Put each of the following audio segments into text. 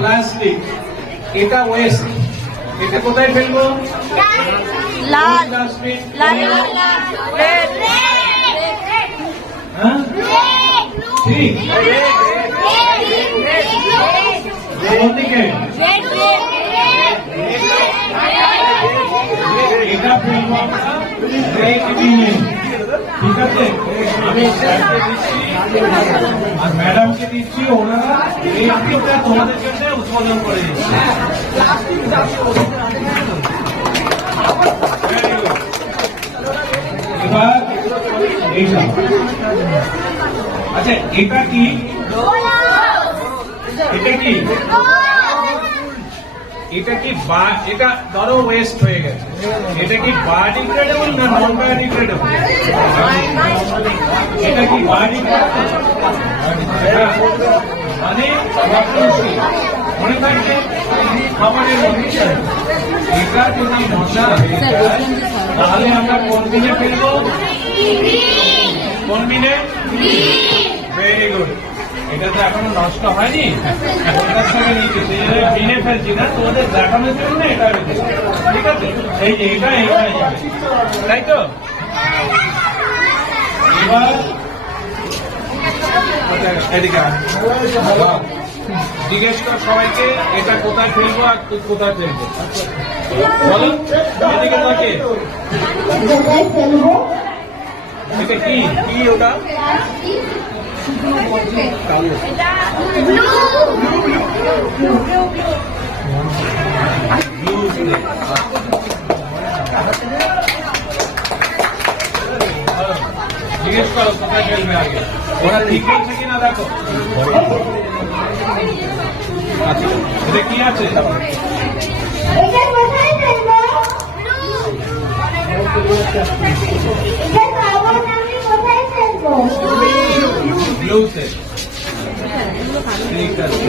Plastic, এটা West, এটা কোথায় ফেলবো? লাল ডাস্টবিন। লাল রেড হ্যাঁ ঠিক, কোনদিকে? এটা ফেলবো আমরা রেড বিনে, ঠিক আছে? আমি স্যারকে দিচ্ছি আর ম্যাডামকে দিচ্ছি, ওনারা এই দিকটা তোমাদের জন্য উৎপাদন করে দিচ্ছে। এবার এইটা, আচ্ছা এটা কি? এটা কি? এটা কি এটা ধরো ওয়েস্ট হয়ে গেছে, এটা কি বায়োডিগ্রেডেবল না নন বায়োডিগ্রেডেবল? এটা কি বায়োডিগ্রেডেবল মানে মনে থাকবে খাবারের মধ্যে এটা যদি মশলা হয়ে যায় তাহলে আমরা কোন দিনে ফেলবো? কোন দিনে? Very good. এটা তো এখনো নষ্ট হয়নি, ওটার সঙ্গে নিচে বিনে ফেলছি না, তোমাদের দেখানোর জন্য এটা রেখেছি, ঠিক আছে? এই যে এটা এখানে যাবে, তাই তো? এবার এদিকে জিজ্ঞেস কর সবাইকে, এটা কোথায় ফেলবো আর তুই কোথায় ফেলবো? বলো এদিকে থাকে। এটা কি কি ওটা? জিজ্ঞেস করো কোথায় ফেলবে আগে, ওরা ঠিক বলছে কিনা দেখো। আচ্ছা এটা কি আছে? ব্লুতে, ঠিক আছে।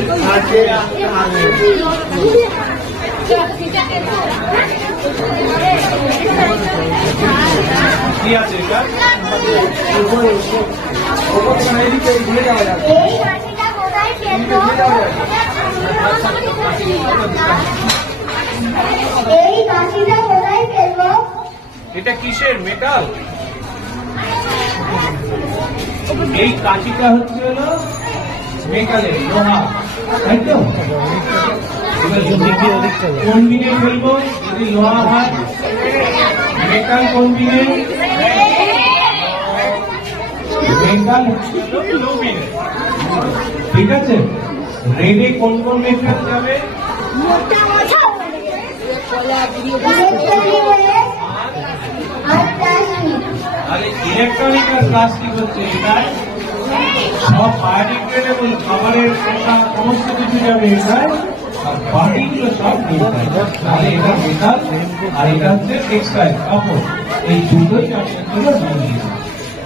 কি আছে এটা? এটা কিসের মেটাল? এই কাঠিটা হচ্ছে হলো মেটালের, লোহা, তাই তো? কোন দিনে ফেলবো যদি লোহা হয়? মেটাল কোন দিনে? মেটাল হচ্ছে লো বিনে, ঠিক আছে? রেডে কোন কোন মেটাল যাবে? আরে ইলেকট্রনিক আর প্লাস্টিক হচ্ছে এটা সব বায়োডিগ্রেডেবল, খাবারের সমস্ত কিছু যাবে এটায়, আর বাকিগুলো সব তাহলে এটা মেটাল আর এটা হচ্ছে টেক্সটাইল, কাপড়। এই দুটোই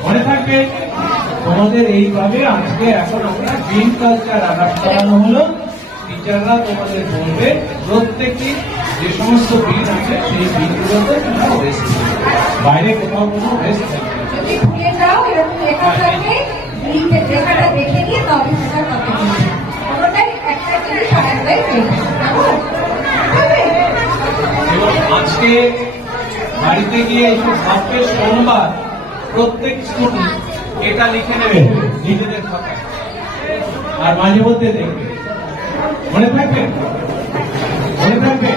মনে থাকবে তোমাদের। এইভাবে আজকে এখন আমরা গ্রিন কালচার আডাপ্ট করানো হলো। টিচাররা তোমাদের বলবে প্রত্যেকটি যে সমস্ত বিন আছে সেই বিনগুলোতে তোমরা ওয়েস্ট, বাইরে কোথাও কোনো ওয়েস্ট থাকবে। এবং আজকে বাড়িতে গিয়ে ভাববে সোমবার প্রত্যেক স্টুডেন্ট এটা লিখে নেবে নিজেদের খাতায়, আর মাঝে মধ্যে দেখবে। মনে থাকবে, মনে থাকবে।